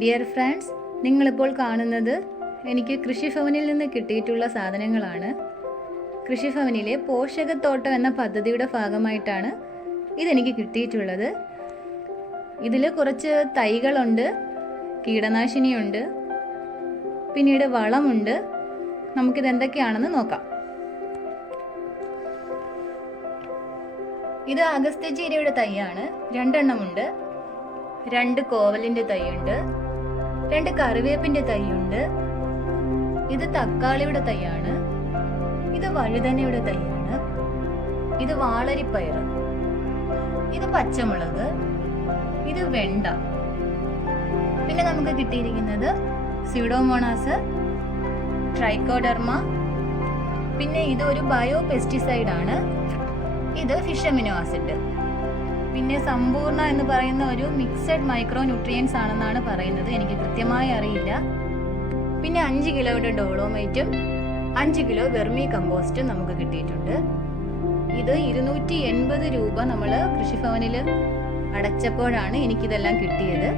Dear friends, നിങ്ങളിപ്പോൾ കാണുന്നത് എനിക്ക് കൃഷിഭവനിൽ നിന്ന് കിട്ടിയിട്ടുള്ള സാധനങ്ങളാണ്. കൃഷിഭവനിലെ പോഷകത്തോട്ടം എന്ന പദ്ധതിയുടെ ഭാഗമായിട്ടാണ് ഇതെനിക്ക് കിട്ടിയിട്ടുള്ളത്. ഇതിൽ കുറച്ച് തൈകളുണ്ട്, കീടനാശിനിയുണ്ട്, പിന്നീട് വളമുണ്ട്. നമുക്കിത് എന്തൊക്കെയാണെന്ന് നോക്കാം. ഇത് അഗസ്ത്യചീരയുടെ തൈയാണ്, 2 എണ്ണമുണ്ട്. 2 കോവലിന്റെ തൈയുണ്ട്, 2 കറിവേപ്പിന്റെ തൈയുണ്ട്. ഇത് തക്കാളിയുടെ തൈയാണ്, ഇത് വഴുതനയുടെ തൈയാണ്, ഇത് വാളരിപ്പയർ, ഇത് പച്ചമുളക്, ഇത് വെണ്ട. പിന്നെ നമുക്ക് കിട്ടിയിരിക്കുന്നത് സ്യൂഡോമോണാസ്, ട്രൈക്കോഡെർമ, പിന്നെ ഇത് ഒരു ബയോ പെസ്റ്റിസൈഡ് ആണ്. ഇത് ഫിഷ് അമിനോ ആസിഡ്. പിന്നെ സമ്പൂർണ്ണ എന്ന് പറയുന്ന ഒരു മിക്സഡ് മൈക്രോ ന്യൂട്രിയൻസ് ആണെന്നാണ് പറയുന്നത്, എനിക്ക് കൃത്യമായി അറിയില്ല. പിന്നെ 5 കിലോയുടെ ഡോളോമൈറ്റും 5 കിലോ വെർമി കമ്പോസ്റ്റും നമുക്ക് കിട്ടിയിട്ടുണ്ട്. ഇത് 280 രൂപ നമ്മൾ കൃഷിഭവനിൽ അടച്ചപ്പോഴാണ് എനിക്കിതെല്ലാം കിട്ടിയത്.